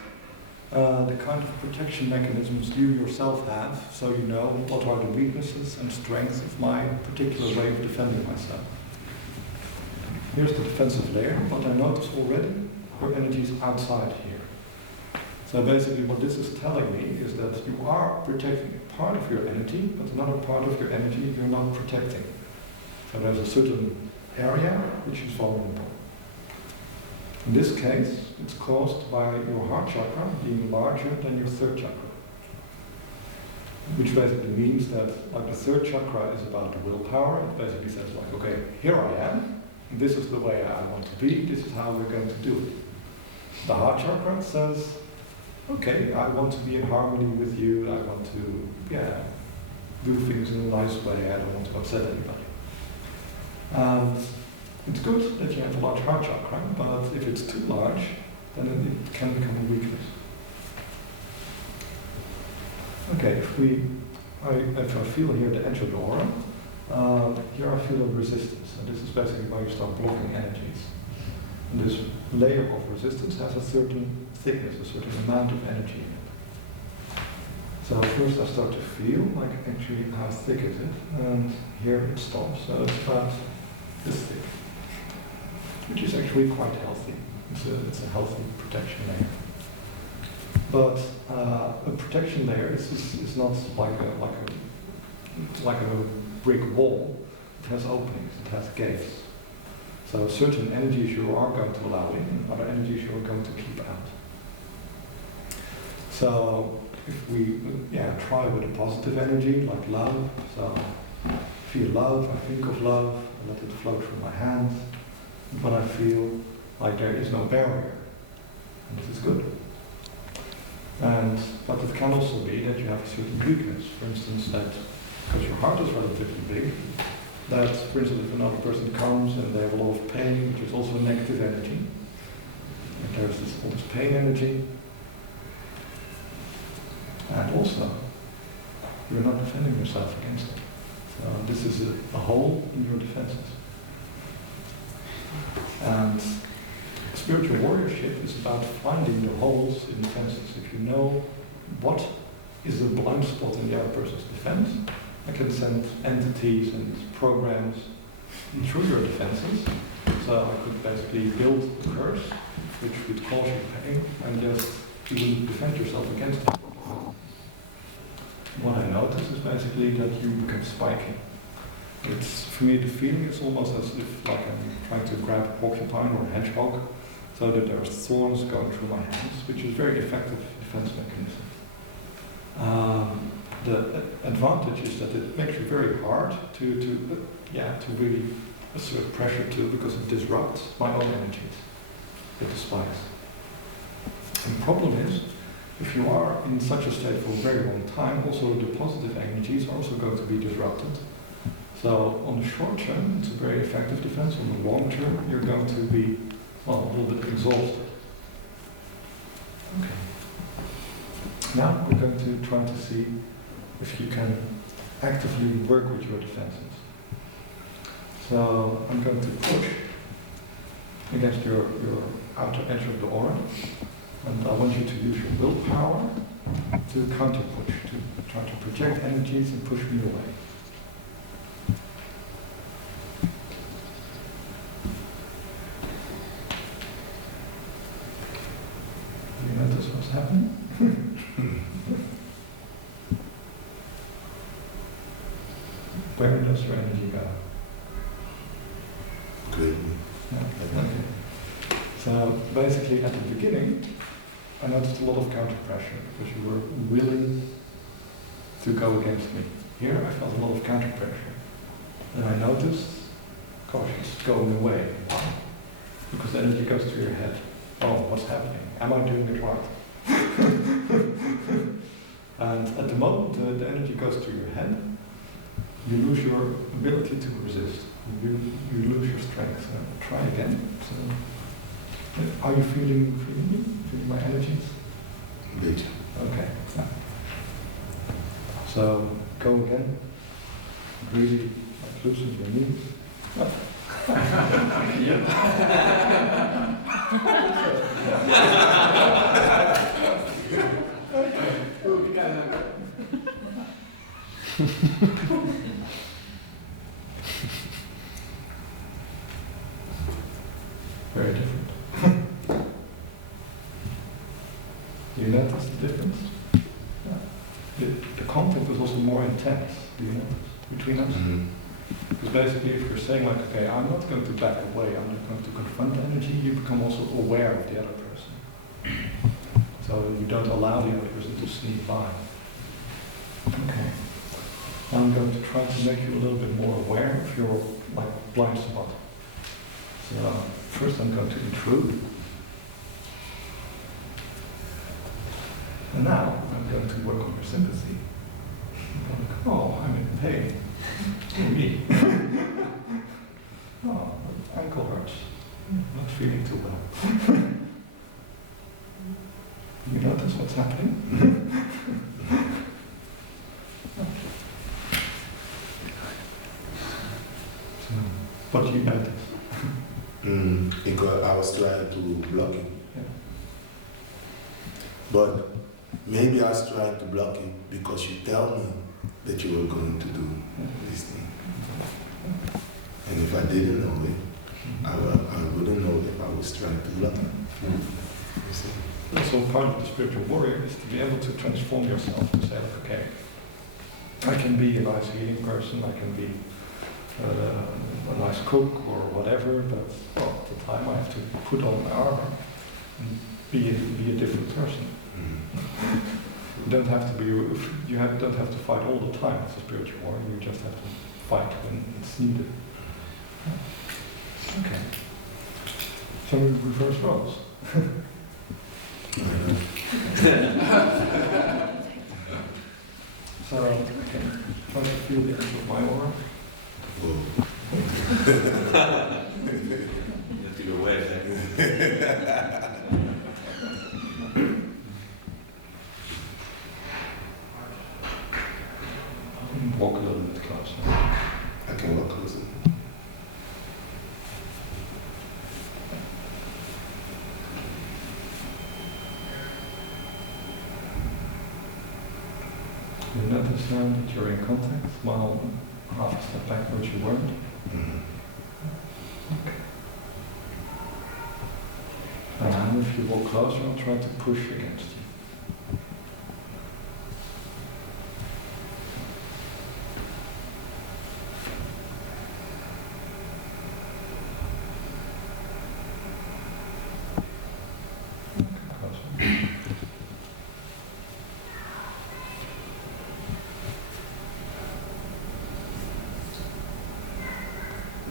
the kind of protection mechanisms you yourself have, so you know what are the weaknesses and strengths of my particular way of defending myself. Here's the defensive layer. What I notice already, your energy is outside here. So basically what this is telling me is that you are protecting a part of your energy, but another part of your energy you're not protecting. So there's a certain area which is vulnerable. In this case, it's caused by your heart chakra being larger than your third chakra. Which basically means that like the third chakra is about the willpower. It basically says like, okay, here I am, this is the way I want to be, this is how we're going to do it. The heart chakra says, okay, I want to be in harmony with you, I want to, do things in a nice way, I don't want to upset anybody. It's good that you have a large heart chakra, but if it's too large, then it can become a weakness. Okay, if I feel here the edge of the aura, here I feel a resistance, and this is basically why you start blocking energies. And this layer of resistance has a certain thickness, a certain amount of energy in it. So first I start to feel like actually how thick is it, and here it stops. So it's about this thick, which is actually quite healthy. It's a healthy protection layer. But a protection layer is not like a brick wall. It has openings, it has gates. So certain energies you are going to allow in, and other energies you are going to keep out. So if we try with a positive energy like love, so feel love, I think of love, I let it flow through my hands. When I feel like there is no barrier, and this is good. But it can also be that you have a certain weakness. For instance, that because your heart is relatively big, that, for instance, if another person comes and they have a lot of pain, which is also a negative energy, and there's this almost pain energy, and also you're not defending yourself against it. So this is a hole in your defenses. And spiritual warriorship is about finding the holes in defenses. If you know what is the blind spot in the other person's defense, I can send entities and programs through your defenses. So I could basically build a curse which would cause you pain, and just you wouldn't defend yourself against it. What I notice is basically that you become spiky. It's, for me, the feeling is almost as if like I'm trying to grab a porcupine or a hedgehog, so that there's thorns going through my hands, which is a very effective defense mechanism. The advantage is that it makes it very hard to really assert pressure to, because it disrupts my own energies with the spikes. And the problem is, if you are in such a state for a very long time, also the positive energies are also going to be disrupted. So on the short term, it's a very effective defense. On the long term, you're going to be, a little bit exhausted. Okay. Now we're going to try to see if you can actively work with your defenses. So I'm going to push against your outer edge of the aura, and I want you to use your willpower to counter push, to try to project energies and push me away. Do you notice what's happening? Where does your energy go? Good. Yeah, okay. So basically at the beginning, I noticed a lot of counter pressure because you were willing to go against me. Here I felt a lot of counter pressure. And I noticed, gosh, it's going away. Why? Because the energy goes through your head. Oh, what's happening? Am I doing it right? And at the moment the energy goes through your head, you lose your ability to resist. You lose your strength. So try again. So, are you feeling me? Feeling my energies? Indeed. Okay. Yeah. So go again. Really loosen your knees. Very different. Do you notice the difference? Yeah. The contact was also more intense, do you notice, between us? Mm-hmm. Because basically if you're saying like, okay, I'm not going to back away, I'm not going to confront the energy, you become also aware of the other person. So you don't allow the other person to sneak by. Okay. I'm going to try to make you a little bit more aware of your like blind spot. So first I'm going to intrude. And now I'm going to work on your sympathy. I'm going to go, oh, I'm in pain. Me. Oh, ankle hurts. Not feeling too well. You notice what's happening? So, what do you notice? Because I was trying to block it. Yeah. But maybe I was trying to block it because you tell me that you were going to do this thing. And if I didn't know it, I wouldn't know that I was trying to block it. You see? Also part of the spiritual warrior is to be able to transform yourself to say, like, okay, I can be a nice healing person, I can be a nice cook or whatever, but well, at the time I have to put on my armor and be a different person. You don't have to be, don't have to fight all the time as a spiritual warrior, you just have to fight when it's needed. Okay. So we reverse roles. So, okay, try to feel the end of my aura. You have to go away then. Walk a little bit closer. I can walk closer. You notice now that you're in contact, while half a step backwards you weren't. Okay. And now if you walk closer, I'll try to push against you.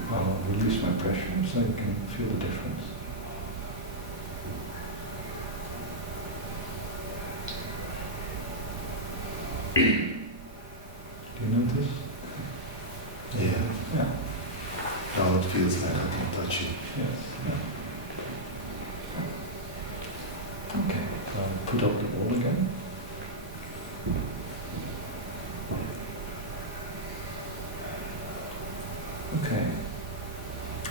I'll release my pressure so you can feel the difference. Do you notice? Yeah. Yeah. Now it feels like I can touch you. Yes. Yeah. Okay. Put up the wall again. Okay.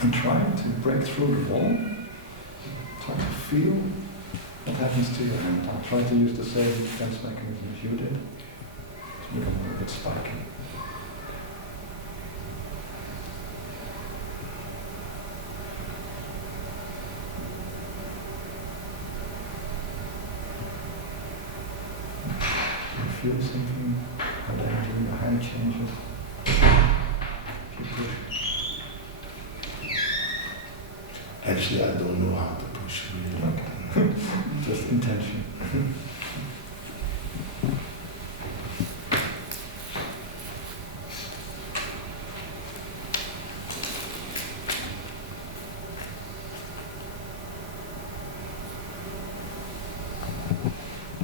And try to break through the wall. Try to feel what happens to your hand. I'll try to use the same defense mechanism as you did. To become a little bit spiky. Do you feel something? How the energy in your hand changes? If you push. Actually, I don't know how to push really. Okay. Just intention.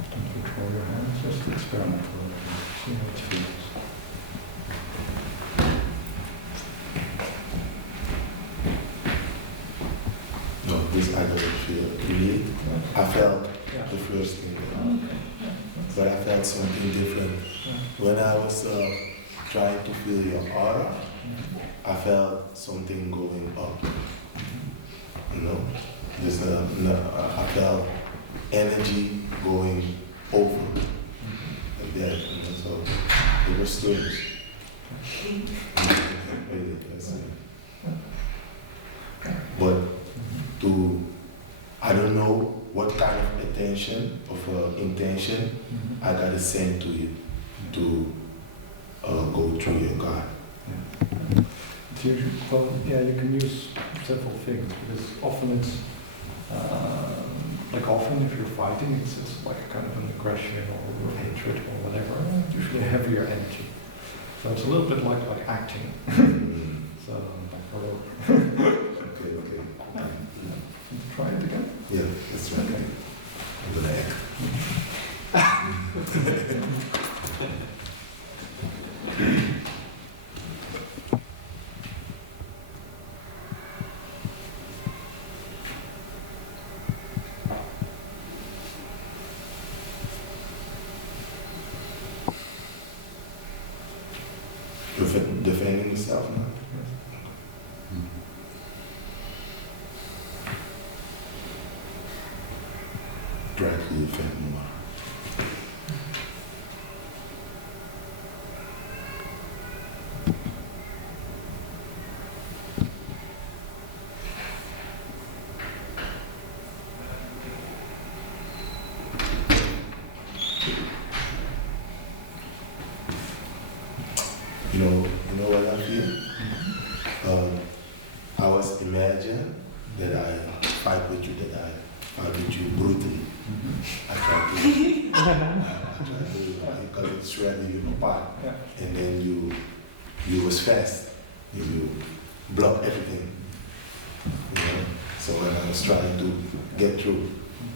Don't control your hands, just experiment a little bit. See how it feels. No, this I don't feel. Really? I felt Yeah. the first thing, Okay. but I felt something different. When I was trying to feel your aura, I felt something going up. You know, I felt energy going over like that. You know, so it was strange. Really, that's it. But I don't know what kind of attention, intention I gotta send to you to go through your God. Yeah. It's usually, well, yeah, you can use several things because often it's like often if you're fighting, it's like a kind of an aggression or hatred or whatever. Usually a heavier energy. So it's a little bit like acting. So Okay, okay. try it again. Yeah, that's right. Okay. I'm gonna act. Defending yourself now? Try to defend more. You know what I feel? I was imagining that I fight with you, that I fight with you brutally. I try to, because it's really you apart. Yeah. And then you was fast. You block everything. You know? So when I was trying to get through,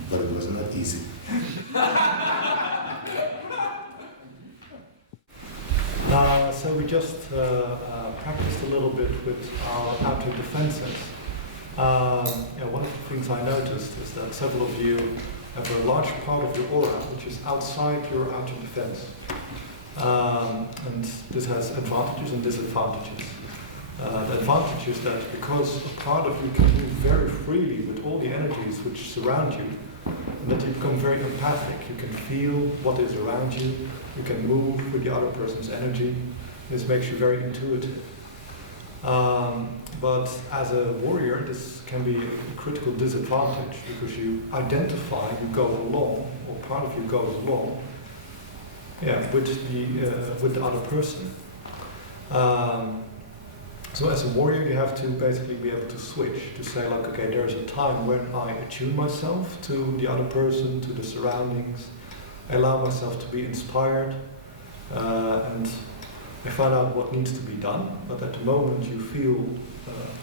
but it was not easy. So we just practiced a little bit with our outer defenses. One of the things I noticed is that several of you have a large part of your aura which is outside your outer defense. And this has advantages and disadvantages. The advantage is that because a part of you can move very freely with all the energies which surround you, and that you become very empathic. You can feel what is around you. You can move with the other person's energy. This makes you very intuitive. But as a warrior, this can be a critical disadvantage because you identify, you go along, or part of you goes along, with the other person. So as a warrior, you have to basically be able to switch, to say like, okay, there's a time when I attune myself to the other person, to the surroundings. I allow myself to be inspired, and I find out what needs to be done. But at the moment you feel,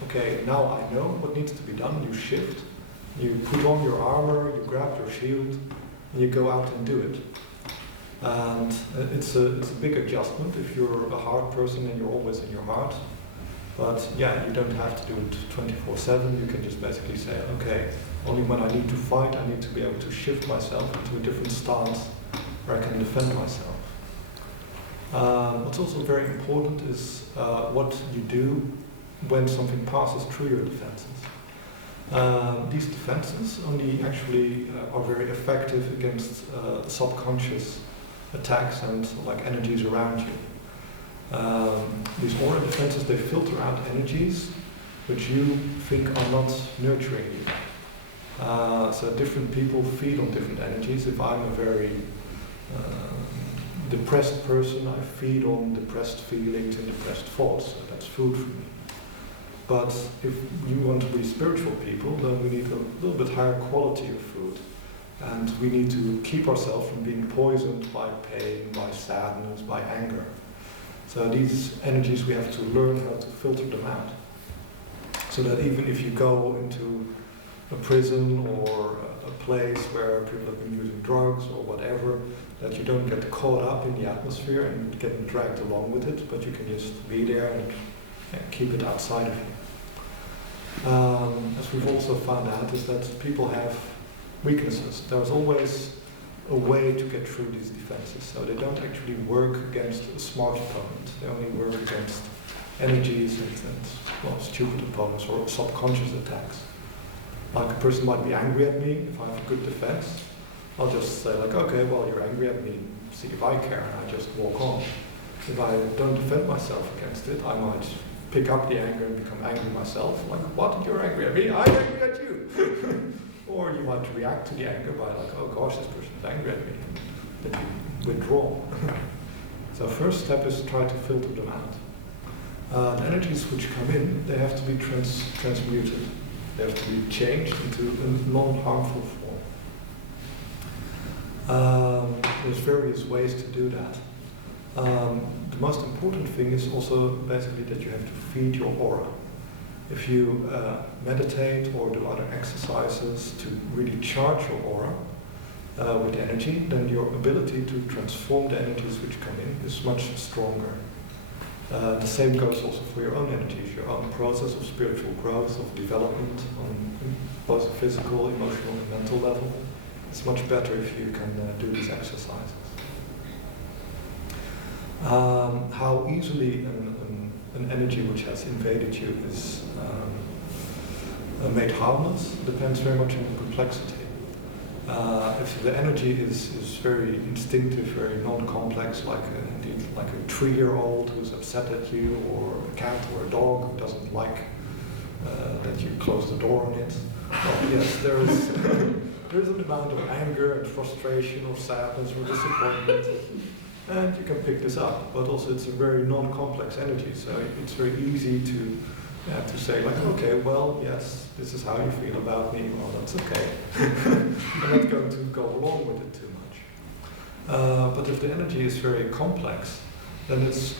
okay, now I know what needs to be done, you shift. You put on your armor, you grab your shield, and you go out and do it. And it's a big adjustment if you're a heart person and you're always in your heart. But yeah, you don't have to do it 24/7. You can just basically say, okay, only when I need to fight, I need to be able to shift myself into a different stance where I can defend myself. What's also very important is what you do when something passes through your defenses. These defenses only actually are very effective against subconscious attacks and like energies around you. These aura defenses, they filter out energies which you think are not nurturing you. So different people feed on different energies. If I'm a very depressed person, I feed on depressed feelings and depressed thoughts. So that's food for me. But if you want to be spiritual people, then we need a little bit higher quality of food. And we need to keep ourselves from being poisoned by pain, by sadness, by anger. So these energies, we have to learn how to filter them out. So that even if you go into a prison or a place where people have been using drugs or whatever, that you don't get caught up in the atmosphere and get dragged along with it, but you can just be there and keep it outside of you. As we've also found out is that people have weaknesses. There's always a way to get through these defenses. So they don't actually work against a smart opponent. They only work against energies and stupid opponents or subconscious attacks. Like a person might be angry at me. If I have a good defense, I'll just say like, okay, well, you're angry at me. See if I care, and I just walk on. If I don't defend myself against it, I might pick up the anger and become angry myself. Like, what? You're angry at me? I'm angry at you. Or you might react to the anger by like, oh gosh, this person's angry at me. And then you withdraw. So first step is try to filter them out. The energies which come in, they have to be transmuted. They have to be changed into a non-harmful form. There's various ways to do that. The most important thing is also basically that you have to feed your aura. If you meditate or do other exercises to really charge your aura with energy, then your ability to transform the energies which come in is much stronger. The same goes also for your own energies, your own process of spiritual growth, of development on both a physical, emotional, and mental level. It's much better if you can do these exercises. How easily an energy which has invaded you is made harmless depends very much on the complexity. If the energy is very instinctive, very non-complex, like a 3-year-old who's upset at you, or a cat or a dog who doesn't like that you close the door on it, well, yes, there is an amount of anger and frustration or sadness or disappointment, and you can pick this up. But also, it's a very non-complex energy, so it's very easy to say, like, okay, well, yes, this is how you feel about me, well, that's okay. I'm not going to go along with it too much. But if the energy is very complex, then it's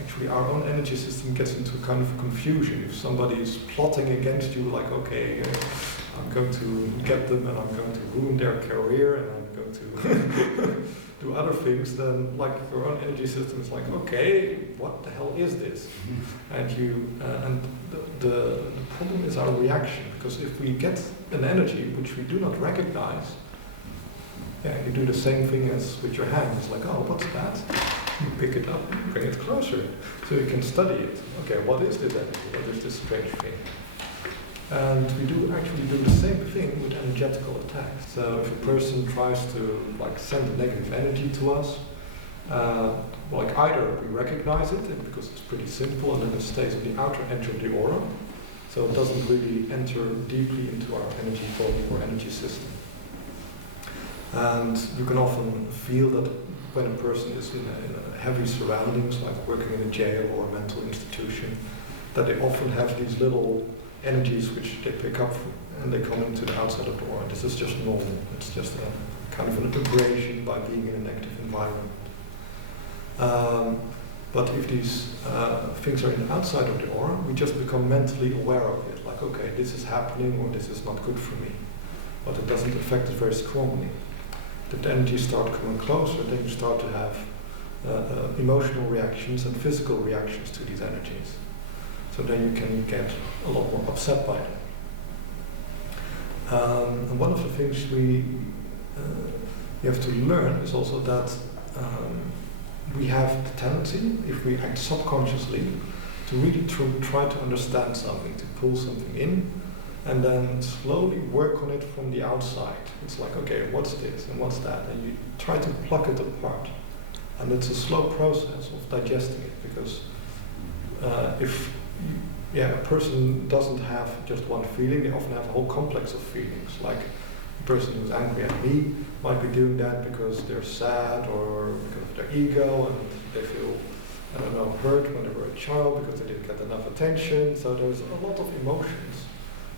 actually our own energy system gets into a kind of confusion. If somebody is plotting against you, like, okay, I'm going to get them and I'm going to ruin their career and I'm going to do other things, then like your own energy system is like, okay, what the hell is this? And the problem is our reaction, because if we get an energy which we do not recognize, you do the same thing as with your hand. It's like, oh, what's that? You pick it up, you bring it closer, so you can study it. Okay, what is this energy? What is this strange thing? And we do actually do the same thing with energetical attacks. So if a person tries to send a negative energy to us, either we recognize it because it's pretty simple and then it stays on the outer edge of the aura, so it doesn't really enter deeply into our energy body or energy system. And you can often feel that when a person is in a heavy surroundings, like working in a jail or a mental institution, that they often have these little energies which they pick up and they come into the outside of the aura. This is just normal. It's just a kind of an abrasion by being in a negative environment. But if these things are in the outside of the aura, we just become mentally aware of it. Like, okay, this is happening or this is not good for me. But it doesn't affect us very strongly. If the energies start coming closer, then you start to have emotional reactions and physical reactions to these energies. So then you can get a lot more upset by them. And one of the things you have to learn is also that we have the tendency, if we act subconsciously, to really try to understand something, to pull something in, and then slowly work on it from the outside. It's like, okay, what's this and what's that? And you try to pluck it apart. And it's a slow process of digesting it, because if a person doesn't have just one feeling, they often have a whole complex of feelings. Like a person who's angry at me might be doing that because they're sad or because of their ego, and they feel, I don't know, hurt when they were a child because they didn't get enough attention. So there's a lot of emotions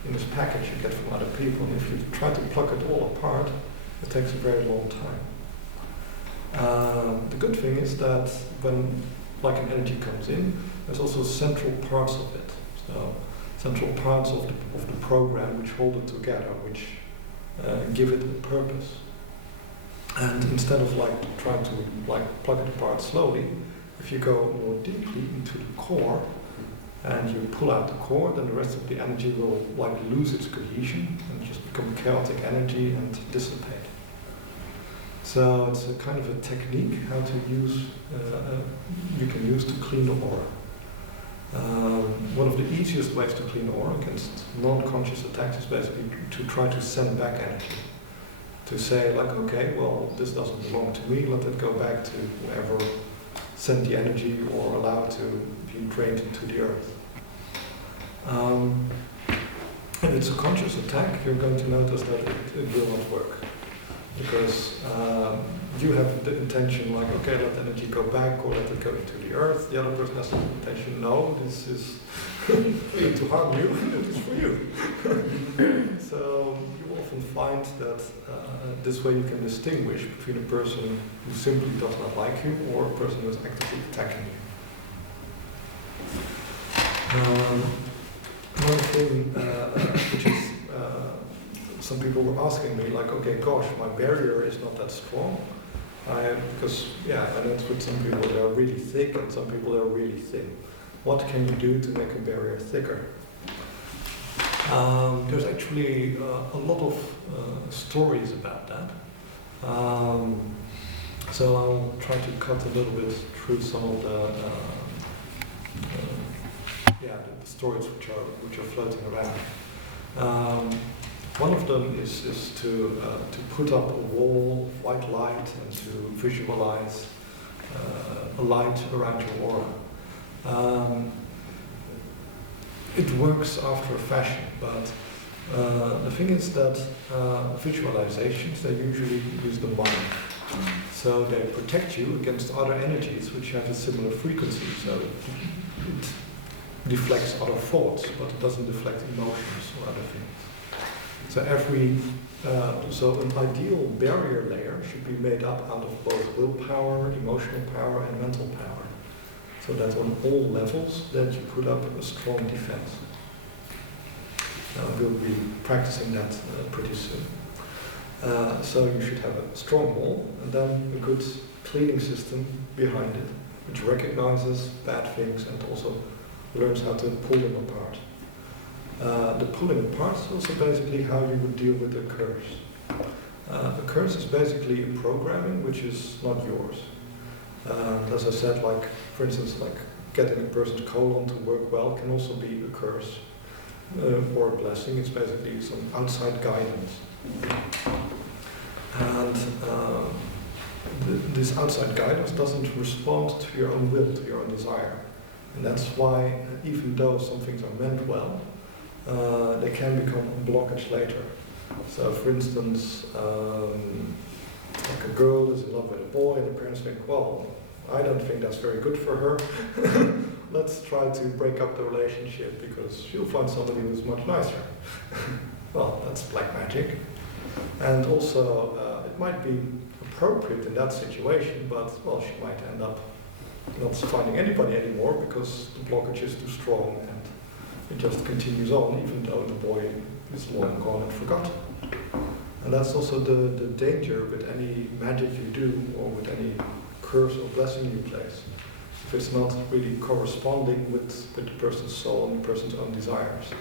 in this package you get from other people, and if you try to pluck it all apart, it takes a very long time. The good thing is that when an energy comes in, there's also central parts of it. So central parts of the program which hold it together, which give it a purpose. And instead of trying to plug it apart slowly, if you go more deeply into the core and you pull out the core, then the rest of the energy will lose its cohesion and just become chaotic energy and dissipate. So it's a kind of a technique how to use, you can use to clean the aura. One of the easiest ways to clean the aura against non-conscious attacks is basically to try to send back energy. To say okay, well, this doesn't belong to me, let it go back to whoever sent the energy or allow it to be drained into the earth. If it's a conscious attack, you're going to notice that it will not work. because you have the intention like, okay, let the energy go back or let it go into the earth. The other person has the intention, no, this is to harm you, it is for you. So you often find that this way you can distinguish between a person who simply does not like you or a person who is actively attacking you. Another thing which is some people were asking me like, okay, gosh, my barrier is not that strong. Because I know with some people they are really thick and some people are really thin. What can you do to make a barrier thicker? There's actually a lot of stories about that. So I'll try to cut a little bit through some of the stories which are floating around. One of them is to put up a wall of white light and to visualize a light around your aura. It works after a fashion, but the thing is that visualizations, they usually use the mind. So they protect you against other energies which have a similar frequency. So it deflects other thoughts, but it doesn't deflect emotions or other things. So so an ideal barrier layer should be made up out of both willpower, emotional power, and mental power. So that on all levels that you put up a strong defense. We'll be practicing that pretty soon. So you should have a strong wall and then a good cleaning system behind it, which recognizes bad things and also learns how to pull them apart. The pulling apart is also basically how you would deal with a curse. A curse is basically a programming which is not yours. As I said, like for instance, like getting a person's colon to work well can also be a curse or a blessing. It's basically some outside guidance. And this outside guidance doesn't respond to your own will, to your own desire. And that's why, even though some things are meant well, they can become a blockage later. So, for instance, like a girl is in love with a boy, and the parents think, well, I don't think that's very good for her. Let's try to break up the relationship because she'll find somebody who's much nicer. Well, that's black magic. And also, it might be appropriate in that situation, but, well, she might end up not finding anybody anymore because the blockage is too strong and it just continues on even though the boy is long gone and forgotten. And that's also the danger with any magic you do or with any curse or blessing you place. If it's not really corresponding with the person's soul and the person's own desires.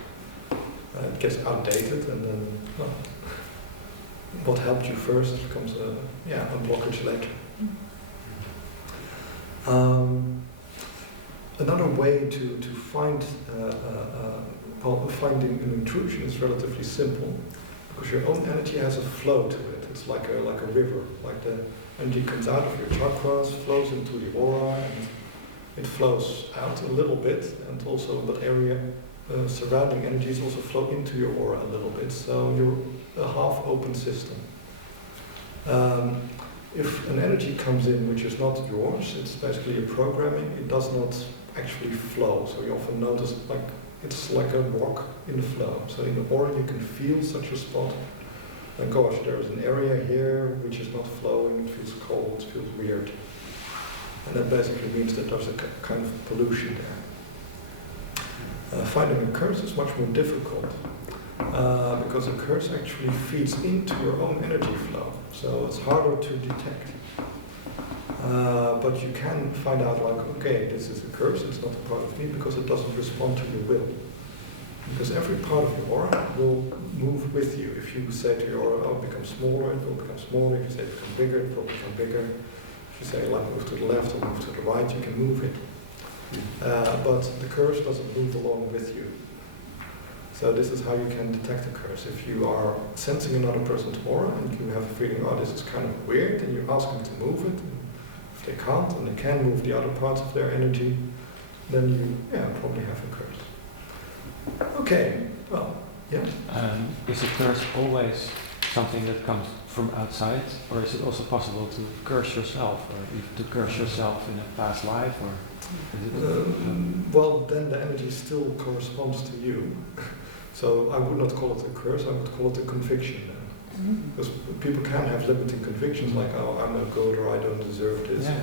It gets outdated and then what helped you first becomes a blockage later. Another way to find finding an intrusion is relatively simple, because your own energy has a flow to it. It's like a river. Like the energy comes out of your chakras, flows into the aura, and it flows out a little bit, and also that area surrounding energies also flow into your aura a little bit. So you're a half-open system. If an energy comes in which is not yours, it's basically a programming, it does not actually flow. So you often notice it's like a rock in the flow. So in the aura you can feel such a spot. And gosh, there's an area here which is not flowing, it feels cold, it feels weird. And that basically means that there's a kind of pollution there. Finding a curse is much more difficult. Because a curse actually feeds into your own energy flow, so it's harder to detect. But you can find out like, okay, this is a curse, it's not a part of me because it doesn't respond to your will. Because every part of your aura will move with you. If you say to your aura, oh, become smaller, it will become smaller. If you say become bigger, it will become bigger. If you say like move to the left or move to the right, you can move it. But the curse doesn't move along with you. So this is how you can detect a curse. If you are sensing another person's aura and you have a feeling, oh, this is kind of weird, and you ask them to move it. And if they can't, and they can move the other parts of their energy, then you probably have a curse. Okay, well, yeah. Is a curse always something that comes from outside, or is it also possible to curse yourself, or even to curse yourself in a past life, or is it, Well, then the energy still corresponds to you. So I would not call it a curse, I would call it a conviction then. Because people can have limiting convictions like, oh, I'm no good, or I don't deserve this. Yeah. or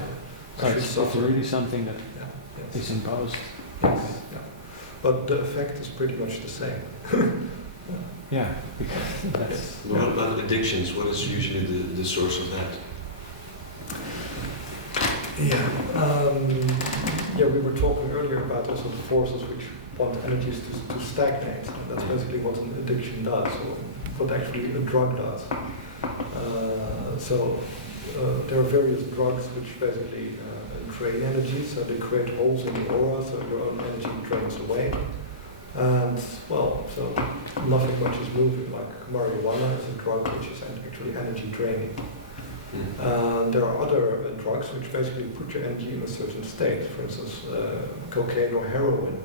so I should it's suffer. really something that Yeah, yes. is imposed? Yes, yeah. But the effect is pretty much the same. Yeah, because that's But what about addictions? What is usually the source of that? Yeah, we were talking earlier about also the forces which want energies to stagnate. And that's basically what an addiction does, or what actually a drug does. There are various drugs which basically drain energy, so they create holes in the aura, so your own energy drains away. And well, so nothing much is moving, like marijuana is a drug which is actually energy draining. There are other drugs which basically put your energy in a certain state, for instance, cocaine or heroin.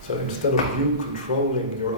So instead of you controlling your